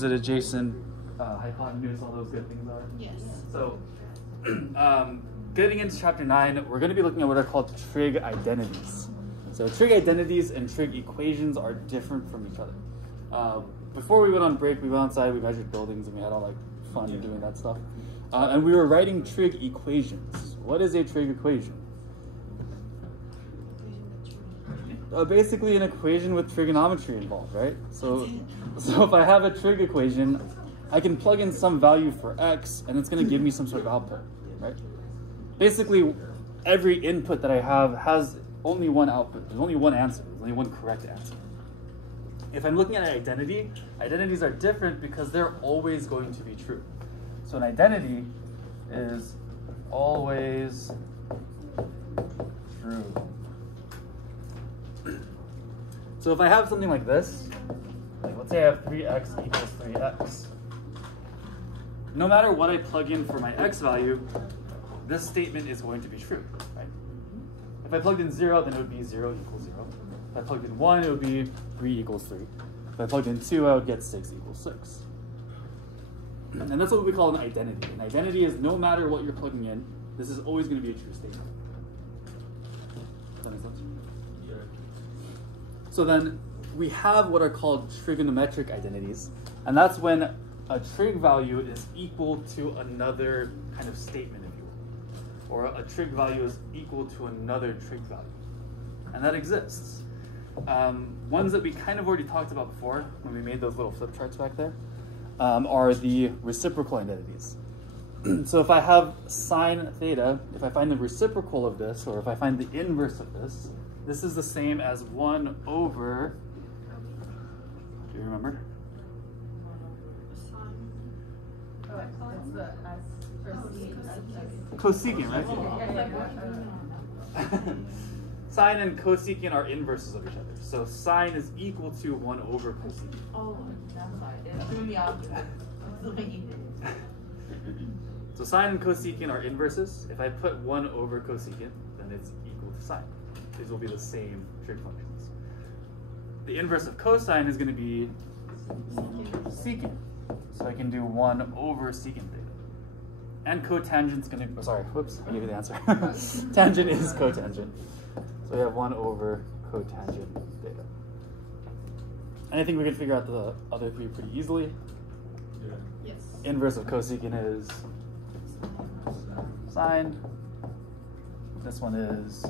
Is it adjacent, hypotenuse, all those good things are? Yes. So, getting into chapter 9, we're going to be looking at what are called trig identities. So trig identities and trig equations are different from each other. Before we went on break, we went outside, we measured buildings, and we had all like fun doing that stuff. And we were writing trig equations. What is a trig equation? Basically an equation with trigonometry involved, right? So if I have a trig equation, I can plug in some value for x, and it's going to give me some sort of output, right? Basically, every input that I have has only one output. There's only one answer. There's only one correct answer. If I'm looking at an identity, identities are different because they're always going to be true. So an identity is always true. So if I have something like this, like let's say I have 3x equals 3x. No matter what I plug in for my x value, this statement is going to be true, right? If I plugged in 0, then it would be 0 equals 0. If I plugged in 1, it would be 3 equals 3. If I plugged in 2, I would get 6 equals 6. And that's what we call an identity. An identity is no matter what you're plugging in, this is always going to be a true statement. Does that make sense? Yeah. So then we have what are called trigonometric identities. And that's when a trig value is equal to another kind of statement, if you will. Or a trig value is equal to another trig value. And that exists. Ones that we kind of already talked about before when we made those little flip charts back there are the reciprocal identities. So if I have sine theta, if I find the reciprocal of this, or if I find the inverse of this, this is the same as 1 over, do you remember? Cosecant, right? Sine and cosecant are inverses of each other. So sine is equal to 1 over cosecant. Oh, I'm sorry. It threw me off. So sine and cosecant are inverses. If I put 1 over cosecant, then it's equal to sine. These will be the same trig functions. The inverse of cosine is going to be secant. So I can do 1 over secant theta. And cotangent's going to, sorry, whoops, I gave you the answer. Tangent is cotangent. So we have 1 over cotangent theta. And I think we can figure out the other three pretty easily. Yeah. Yes. Inverse of cosecant is sine. This one is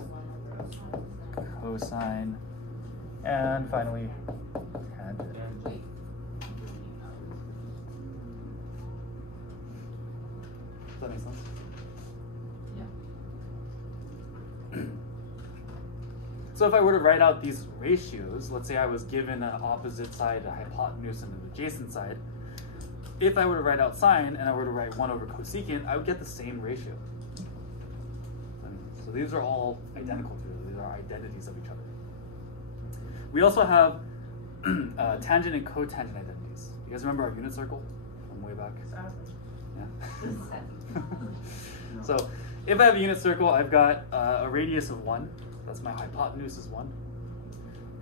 cosine. And finally, tangent. Does that make sense? Yeah. So if I were to write out these ratios, let's say I was given an opposite side, a hypotenuse, and an adjacent side. If I were to write out sine and I were to write 1 over cosecant, I would get the same ratio. And so these are all identical to each other. These are identities of each other. We also have tangent and cotangent identities. You guys remember our unit circle from way back? Yeah. So if I have a unit circle, I've got a radius of 1. That's my hypotenuse is 1.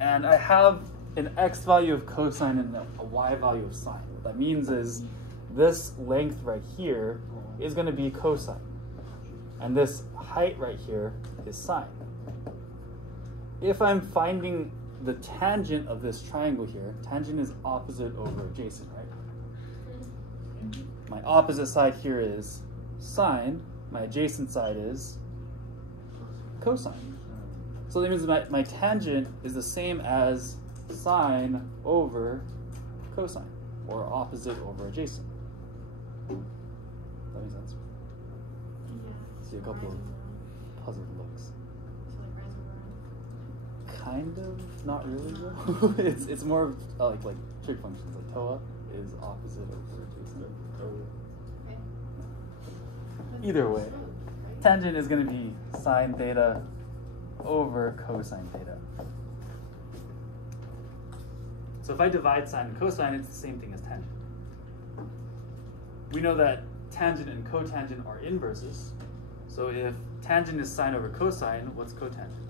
And I have an x value of cosine and a y value of sine. What that means is this length right here is going to be cosine. And this height right here is sine. If I'm finding the tangent of this triangle here, tangent is opposite over adjacent, right? My opposite side here is sine. My adjacent side is cosine. So that means my tangent is the same as sine over cosine, or opposite over adjacent. That makes sense? Yeah. See a couple of puzzled looks. Kind of, not really though. it's more like trig functions. Like TOA is opposite over adjacent. Either way, tangent is going to be sine theta over cosine theta. So if I divide sine and cosine, it's the same thing as tangent. We know that tangent and cotangent are inverses. So if tangent is sine over cosine, what's cotangent?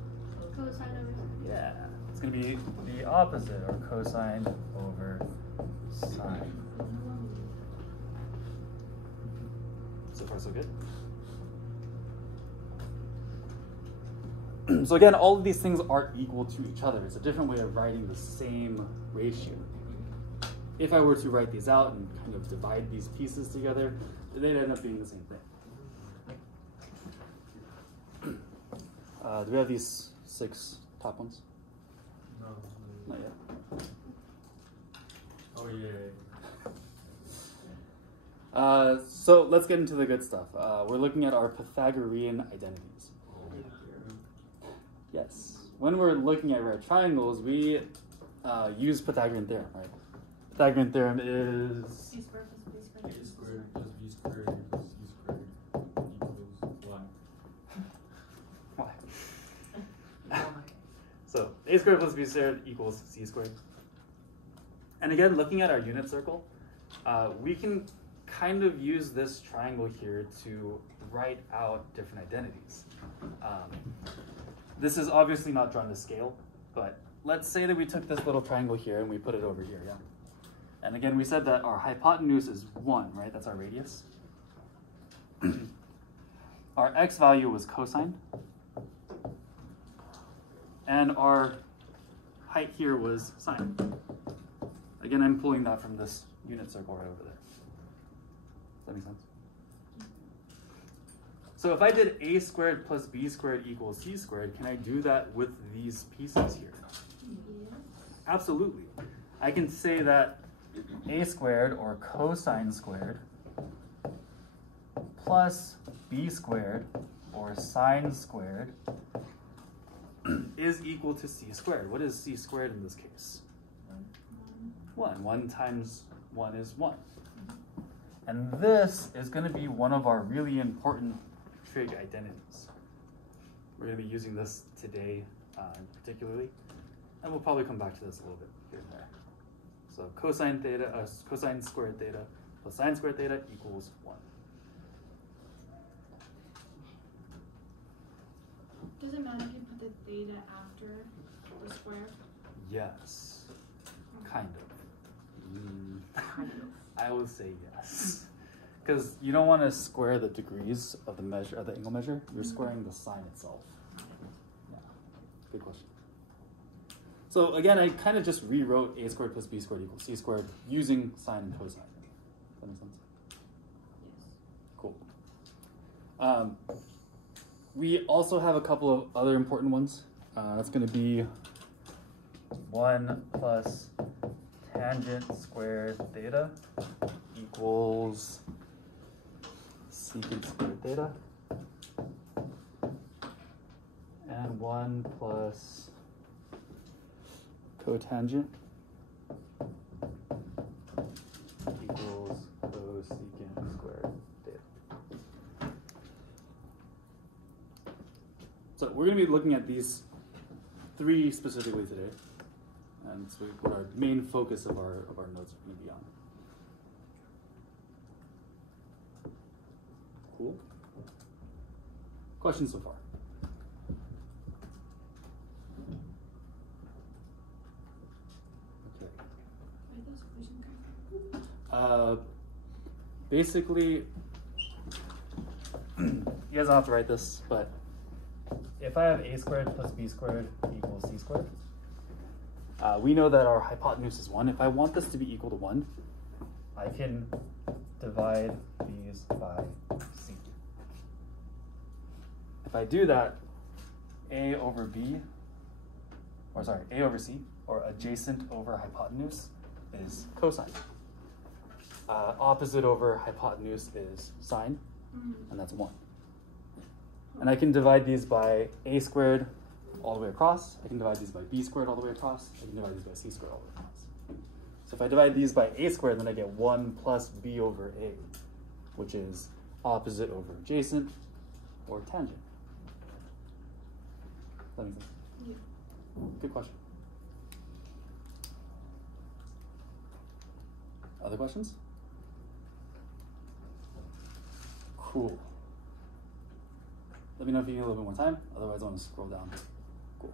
Cosine over. Yeah, it's going to be the opposite, or cosine over sine. far, so good. So again, all of these things are equal to each other. It's a different way of writing the same ratio. If I were to write these out and kind of divide these pieces together, they'd end up being the same thing. Do we have these 6 top ones? No. Not yet. Oh yeah. So let's get into the good stuff. We're looking at our Pythagorean identities. Yes. When we're looking at right triangles, we use Pythagorean theorem, right? Pythagorean theorem is... C squared plus B squared. A squared plus B squared plus C squared equals 1. Why? So A squared plus B squared equals C squared. And again, looking at our unit circle, we can kind of use this triangle here to write out different identities. This is obviously not drawn to scale, but let's say that we took this little triangle here and we put it over here, yeah? And again, we said that our hypotenuse is 1, right? That's our radius. Our x value was cosine. And our height here was sine. Again, I'm pulling that from this unit circle right over there. Does that make sense? So if I did a squared plus b squared equals c squared, can I do that with these pieces here? Yes. Absolutely. I can say that a squared or cosine squared plus b squared or sine squared is equal to c squared. What is c squared in this case? 1. 1 times 1 is 1. And this is going to be one of our really important trig identities. We're going to be using this today particularly, and we'll probably come back to this a little bit here and there. So cosine squared theta plus sine squared theta equals 1. Does it matter if you put the theta after the square? Yes, kind of. I would say yes. Because you don't want to square the degrees of the measure of the angle measure. You're squaring the sine itself. Yeah, good question. So again, I kind of just rewrote a squared plus b squared equals c squared using sine and cosine. Does that make sense? Yes. Cool. We also have a couple of other important ones. That's going to be 1 plus tangent squared theta equals secant squared theta, and 1 plus cotangent equals cosecant squared theta. So we're going to be looking at these 3 specifically today, and so what our main focus of our notes are going to be on. Cool. Questions so far? Okay. Where does equation come from? Basically, you guys don't have to write this, but if I have a squared plus b squared equals c squared, we know that our hypotenuse is 1. If I want this to be equal to 1, I can divide these by c. If I do that, a over c, or adjacent over hypotenuse, is cosine. Opposite over hypotenuse is sine, and that's 1. And I can divide these by a squared all the way across. I can divide these by b squared all the way across. I can divide these by c squared all the way across. So if I divide these by a squared, then I get 1 plus b over a, which is opposite over adjacent or tangent. Does that make sense? Yeah. Good question. Other questions? Cool. Let me know if you need a little bit more time. Otherwise, I want to scroll down. Cool.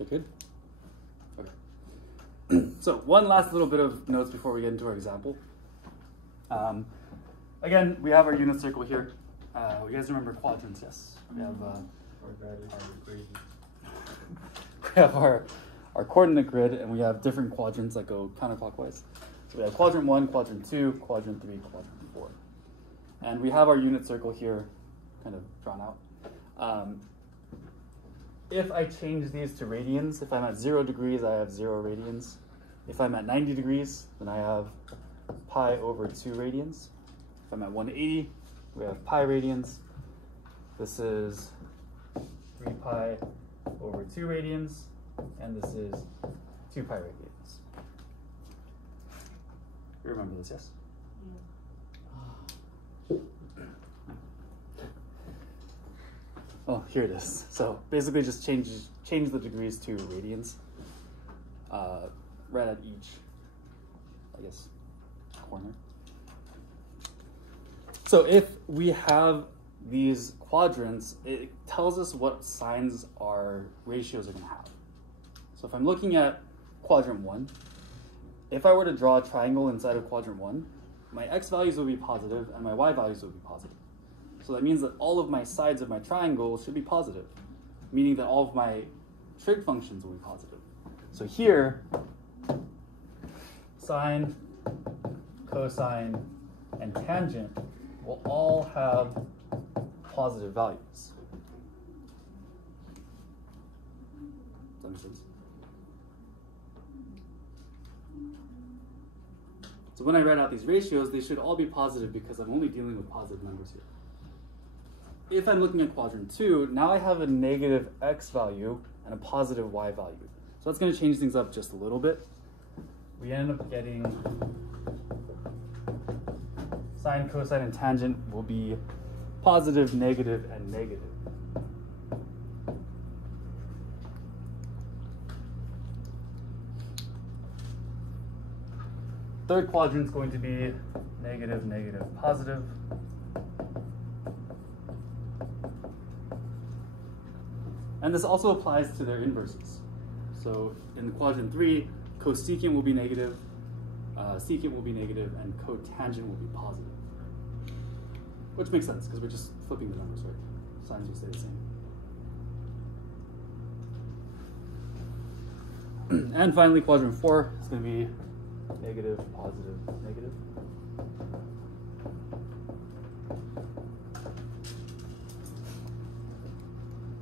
Okay, good? Okay. So one last little bit of notes before we get into our example. Again, we have our unit circle here. You guys remember quadrants, yes? We have we have our coordinate grid, and we have different quadrants that go counterclockwise. So we have quadrant 1, quadrant 2, quadrant 3, quadrant 4. And we have our unit circle here kind of drawn out. If I change these to radians, if I'm at 0 degrees, I have 0 radians. If I'm at 90 degrees, then I have pi over 2 radians. If I'm at 180, we have pi radians. This is 3 pi over 2 radians, and this is 2 pi radians. You remember this, yes? Oh, here it is. So basically just change the degrees to radians right at each, I guess, corner. So if we have these quadrants, it tells us what signs our ratios are going to have. So if I'm looking at quadrant 1, if I were to draw a triangle inside of quadrant 1, my x values will be positive and my y values will be positive. So that means that all of my sides of my triangle should be positive, meaning that all of my trig functions will be positive. So here, sine, cosine, and tangent will all have positive values. Does that make sense? So when I write out these ratios, they should all be positive because I'm only dealing with positive numbers here. If I'm looking at quadrant 2, now I have a negative x value and a positive y value. So that's going to change things up just a little bit. We end up getting sine, cosine, and tangent will be positive, negative, and negative. Third quadrant is going to be negative, negative, positive. And this also applies to their inverses. So in quadrant 3, cosecant will be negative, secant will be negative, and cotangent will be positive. Which makes sense, because we're just flipping the numbers, right? Signs will stay the same. And finally, quadrant 4 is going to be negative, positive, negative.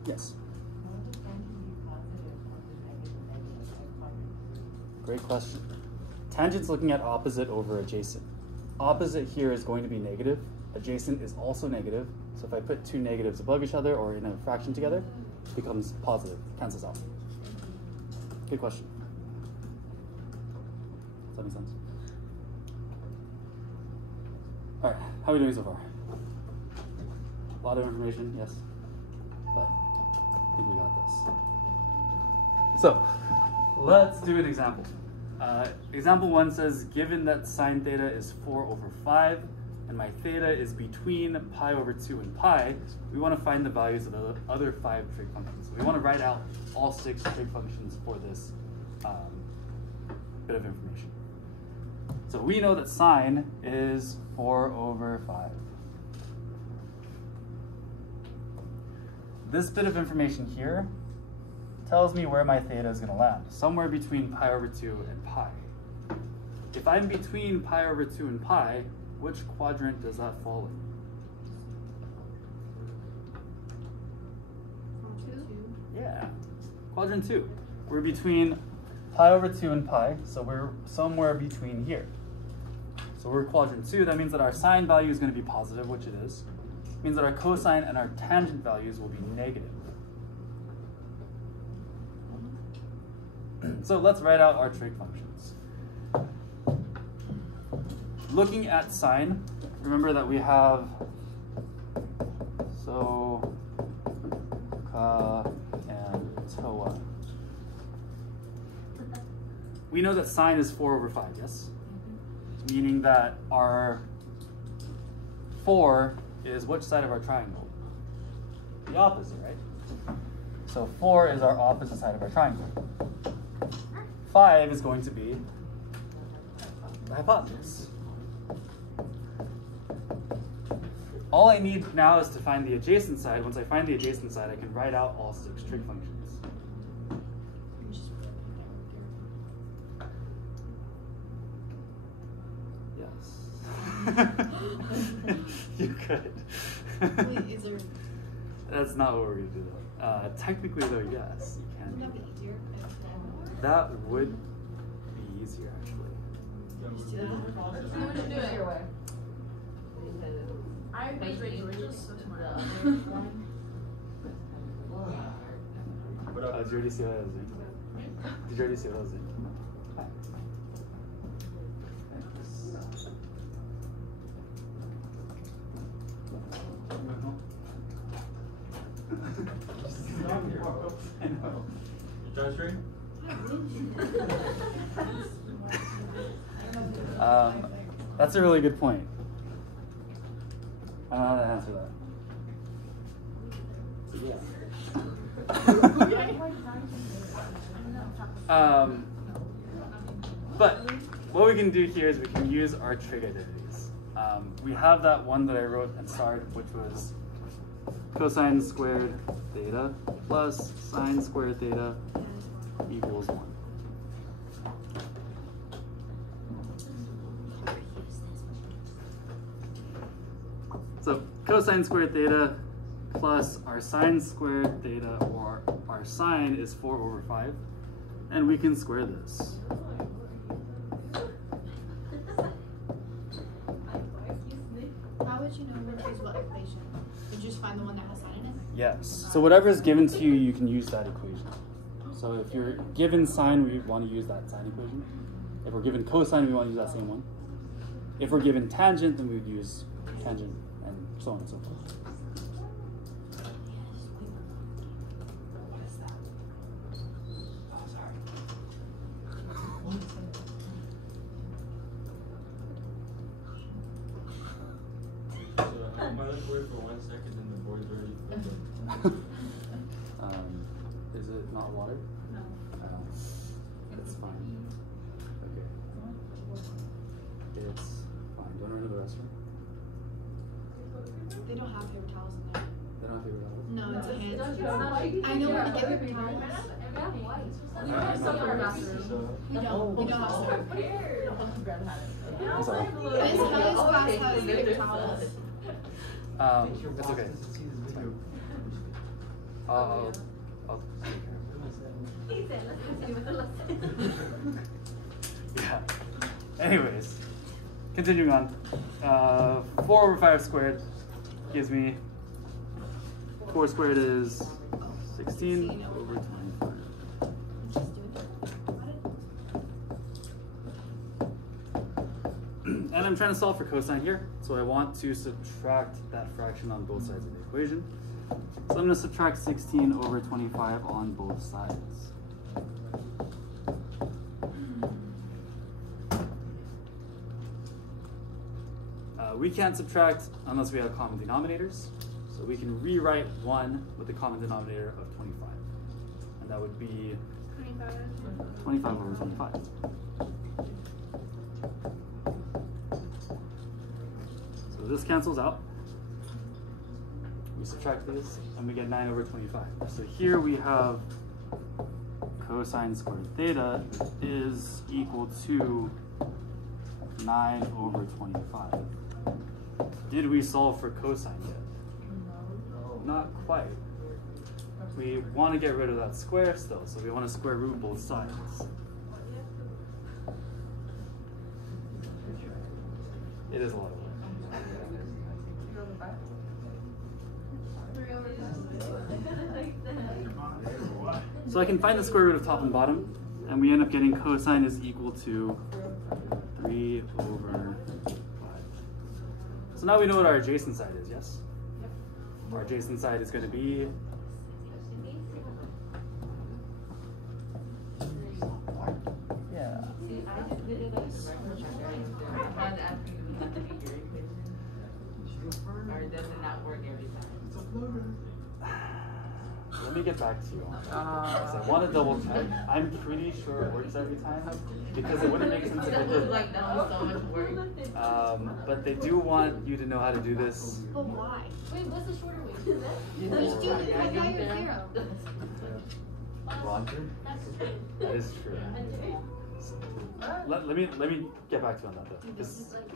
Yes? Great question. Tangent's looking at opposite over adjacent. Opposite here is going to be negative. Adjacent is also negative. So if I put two negatives above each other or in a fraction together, it becomes positive, cancels out. Good question. Does that make sense? All right, how are we doing so far? A lot of information, yes, but I think we got this. So let's do an example. Example 1 says, given that sine theta is 4 over 5, and my theta is between pi over 2 and pi, we want to find the values of the other 5 trig functions. So we want to write out all 6 trig functions for this bit of information. So we know that sine is 4 over 5. This bit of information here tells me where my theta is going to land, somewhere between pi over 2 and pi. If I'm between pi over 2 and pi, which quadrant does that fall in? 2. Yeah, quadrant 2. We're between pi over 2 and pi, so we're somewhere between here. So we're quadrant 2, that means that our sine value is going to be positive, which it is. It means that our cosine and our tangent values will be negative. So let's write out our trig functions. Looking at sine, remember that we have so, ka, and toa. We know that sine is 4 over 5, yes? Meaning that our 4 is which side of our triangle? The opposite, right? So 4 is our opposite side of our triangle. 5 is going to be the hypotenuse. All I need now is to find the adjacent side. Once I find the adjacent side, I can write out all 6 trig functions. You could. Wait, is there? That's not what we're going to do though. Technically though, yes, you can. Wouldn't that be easier? That would be easier actually. Just do that. You would do it your way. I was raised just so smart. What up? Did you already see what I was doing? Did you already see what I was doing? I know. You try straight? That's a really good point. I don't know how to answer that. But what we can do here is we can use our trig identities. We have that one that I wrote at start, which was cosine squared theta plus sine squared theta equals 1. So cosine squared theta plus our sine squared theta, or our sine, is 4/5, and we can square this. How would you know which is what equation? You just find the one that has sign in it? Yes. So whatever is given to you, you can use that equation. So if you're given sine, we want to use that sine equation. If we're given cosine, we want to use that same one. If we're given tangent, then we would use tangent, and so on and so forth. So I might look away for 1 second and the board's already filled up. Is it not water? No. It's fine. Okay. It's fine. Do you want to run to the restroom? They don't have paper towels in there. They don't have paper towels? No, it's a hand. I I know where to get paper towels. You have some in our bathroom. We don't. We don't have some. I'm sorry. This class has paper towels. It's okay. It's fine. I'll take care of it. Yeah. Anyways, continuing on. 4/5 squared gives me 4 squared is 16/25. Just do it. And I'm trying to solve for cosine here, so I want to subtract that fraction on both sides of the equation. So I'm going to subtract 16/25 on both sides. We can't subtract unless we have common denominators, so we can rewrite 1 with the common denominator of 25, and that would be 25/25. So this cancels out. We subtract this, and we get 9/25. So here we have cosine squared theta is equal to 9/25. Did we solve for cosine yet? No. Not quite. We want to get rid of that square still, so we want to square root both sides. It is a lot of work. So I can find the square root of top and bottom, and we end up getting cosine is equal to 3/5. So now we know what our adjacent side is, yes? Yep. Our adjacent side is going to be let me get back to you on that. 'Cause I want to double check. I'm pretty sure it works every time because it wouldn't make sense if it did. Like, that was so much work. But they do want you to know how to do this. But why? Wait, what's the shorter way? Just do it like how you're zero. Roger? That is true. Let me get back to you on that though.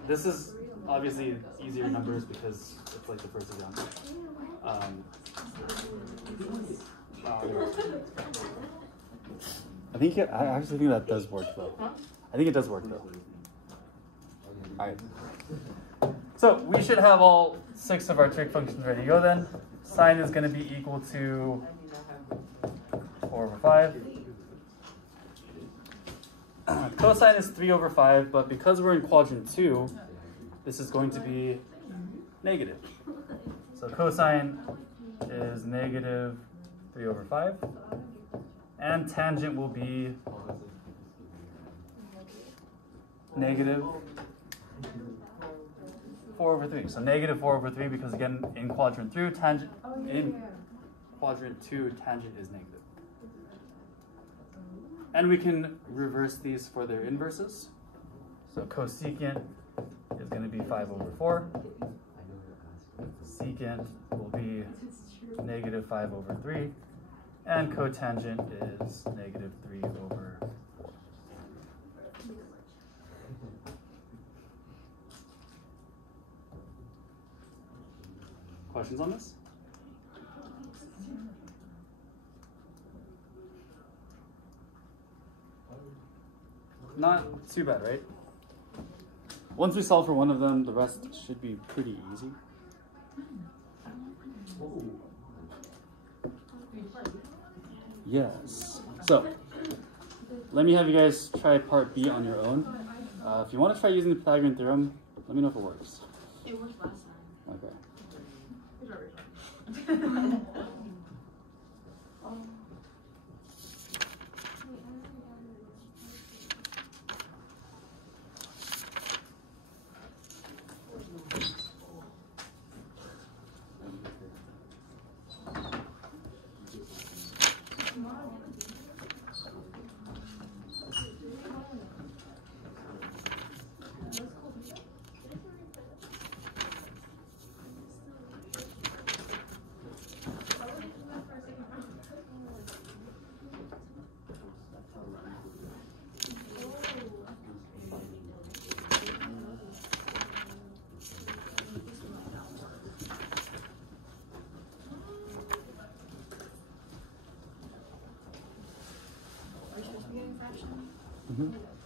This is obviously easier numbers because it's like the first exam. I actually think that does work though. I think it does work though. Alright. So we should have all 6 of our trig functions ready to go then. Sine is going to be equal to 4 over 5. Cosine is 3 over 5, but because we're in quadrant 2, this is going to be negative. So cosine is negative 3 over 5. And tangent will be negative 4 over 3. So negative 4 over 3 because again in quadrant 2 tangent tangent is negative. And we can reverse these for their inverses. So cosecant is going to be 5 over 4. Secant will be negative 5 over 3. And cotangent is negative 3 over 4. Questions on this? Not too bad, right? Once we solve for one of them, the rest should be pretty easy. Yes. So, let me have you guys try part B on your own. If you want to try using the Pythagorean theorem, let me know if it works. It worked last time. Okay.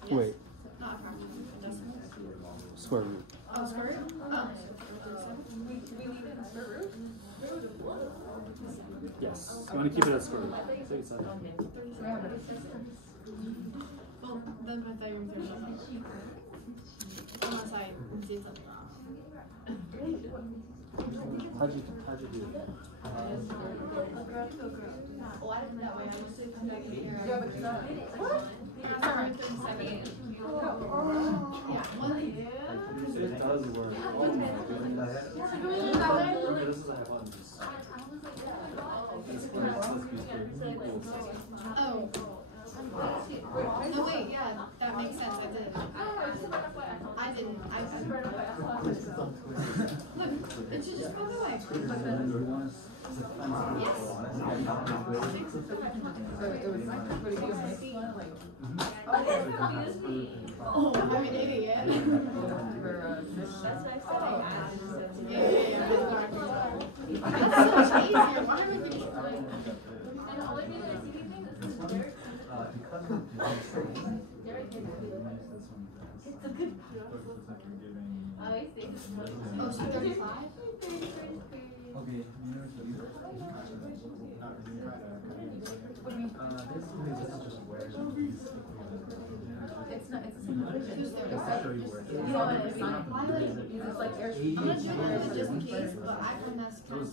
Wait. Not a fraction. A decimal. Square root. Oh, square root? Oh. We leave it in square root? Yes. You want to keep it as square root. 37. Well, then Pythagorean theorem doesn't work. Unless I did something wrong. How'd you do that? Oh, I didn't that way. I was just Yeah, but what? Yeah, one. It does work. Oh my goodness. This is a hypotenuse. Oh. No, wait, yeah, that makes sense. I did. I didn't. Look, it should just go away. Yes. Oh, I'm an idiot. Yeah. That's so easier. Why am I getting Oh, so 35? Okay, It's not, it's Who's there? you know what it's not. It's like air. I'm gonna check it just in case, but I find that's kind of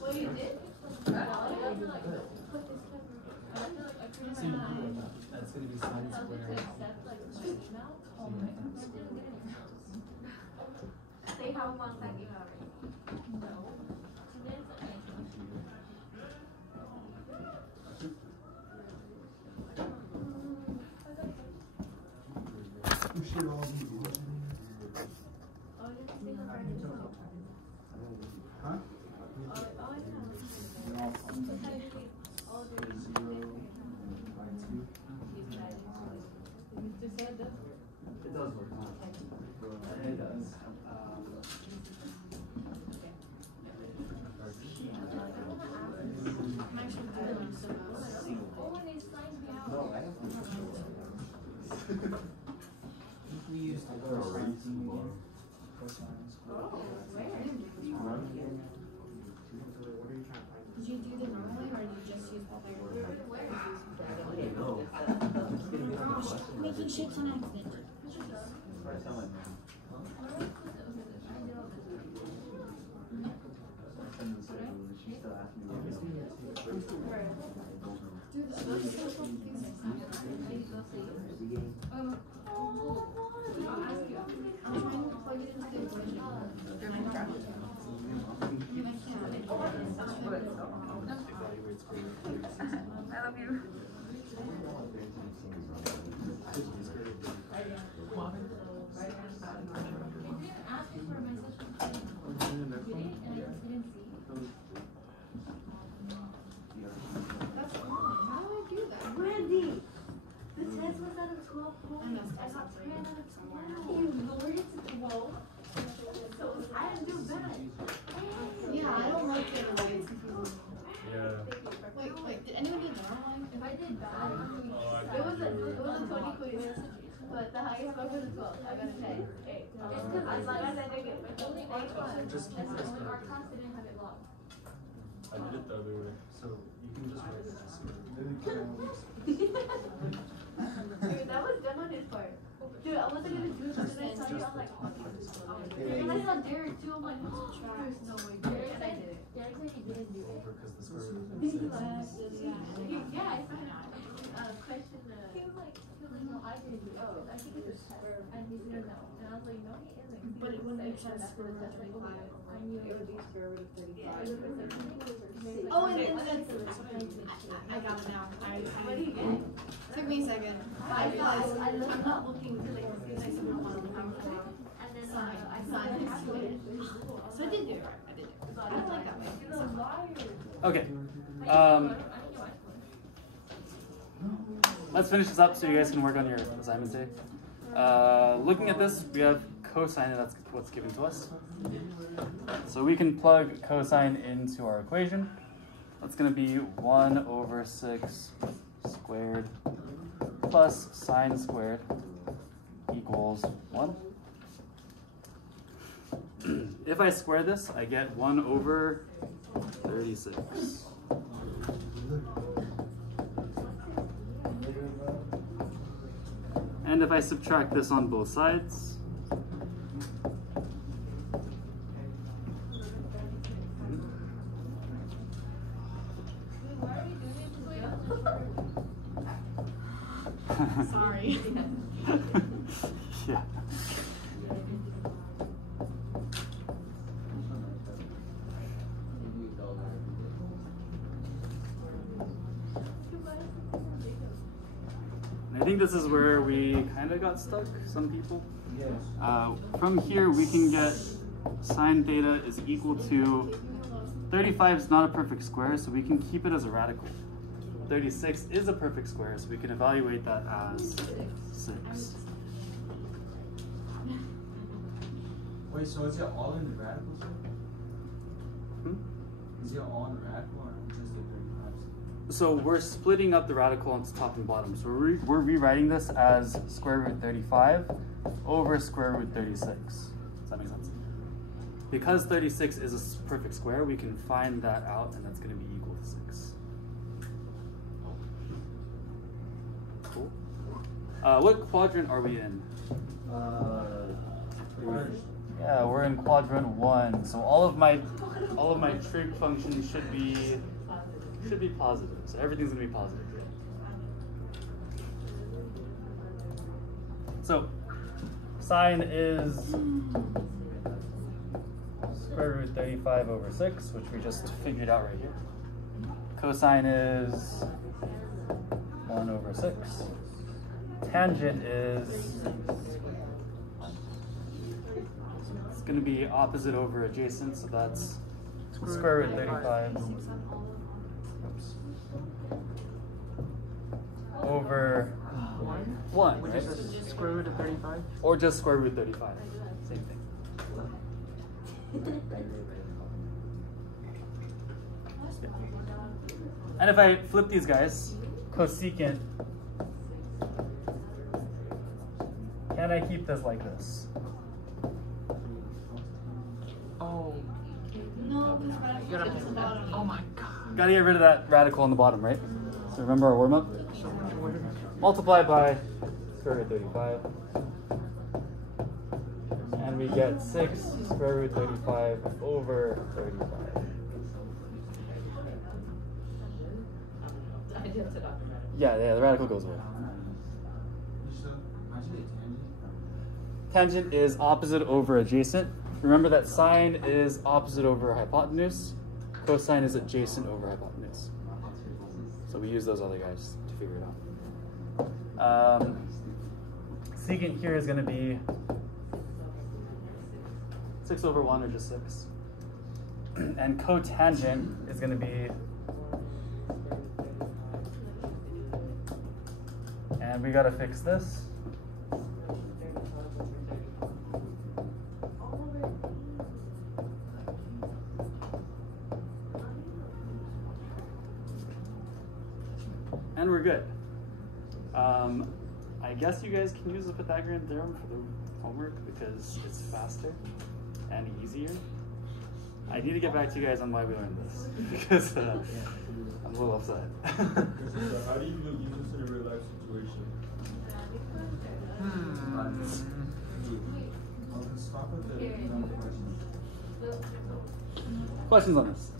Well, you did? see, that's going to be sine squared. Say how long that you have. Huh? It does work. It does. We used to go Did you do the normal way or did you just use Gosh, making shapes on accident. Dude, that's so confusing. I'll ask you. I'm trying to plug it into the equation. I love you. That's wrong. How do I do that? Wendy, the test was out of 12 points. I got 10 out of 12. You lowered it to 12. So I didn't do bad. Yeah, I don't like it when it's confusing. Yeah. Wait, did anyone do the normal one? If I did bad, it was a 20 quiz, but the highest score was a 12. I got a 10. It's because as long as I didn't get it's only our class. Just keep That's this only our going. class didn't have it locked. I did it the other way. So you can just write this. Dude, that was dumb on his part. Dude, I wasn't gonna do it, but then I saw you, I was like, oh, and I saw Derek too, I'm like, oh, there's no way. Derek said he didn't do it. Because the square root of Yeah, I found out. Question, he was like, no, I didn't do it. Oh, I think it's a test. And he said no. And I was like, no, he isn't. But it wouldn't make sense After for the test, like, like, five. I knew it would be square root of 35. Oh, and that's, I got it now. What did he get? Took me a second. I thought, I'm not looking to like, see if I somehow want to look out for it. And then, I signed next to it. So I did do it right. I did it. I don't like that way. You're a liar. Okay. I didn't get Let's finish this up so you guys can work on your assignment today. Looking at this, we have cosine, and that's what's given to us. So we can plug cosine into our equation. That's going to be 1 over 6 squared plus sine squared equals 1. If I square this, I get 1 over 36. And if I subtract this on both sides, Sorry. yeah. I think this is where we kind of got stuck, some people. Yes. From here, we can get sine theta is equal to 35 is not a perfect square, so we can keep it as a radical. 36 is a perfect square, so we can evaluate that as 6. Wait, so is it all in the radicals? Hmm? Is it all in the radical or just the 35? So we're splitting up the radical into top and bottom. So we're rewriting this as square root 35 over square root 36. Does that make sense? Because 36 is a perfect square, we can find that out, and that's going to be equal to 6. Cool. What quadrant are we in? Yeah, we're in quadrant 1. So all of my trig functions should be positive. So everything's gonna be positive. So sine is square root 35 over 6, which we just figured out right here. Cosine is 1 over 6. Tangent is going to be opposite over adjacent, so that's square root 35 oops, over 1, Which right? is the square root of 35? Or just square root 35. Same thing. And if I flip these guys, cosecant, can I keep this like this? Oh, No, because radical you gotta is the bottom. oh my god. Gotta get rid of that radical on the bottom, right? So remember our warm-up? Multiply by square root 35. And we get 6 square root 35 over 35. Yeah, the radical goes away. Tangent is opposite over adjacent. Remember that sine is opposite over hypotenuse. Cosine is adjacent over hypotenuse. So we use those other guys to figure it out. Secant here is going to be 6 over 1 or just 6. And cotangent is going to be, and we got to fix this. And we're good. I guess you guys can use the Pythagorean theorem for the homework because it's faster and easier. I need to get back to you guys on why we learned this because I'm a little upset. So how do you use this in a real life situation? Stop at the number questions. Questions on this?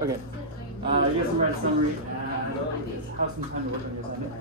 Okay. You guys can write a summary and have some time to work on your assignment.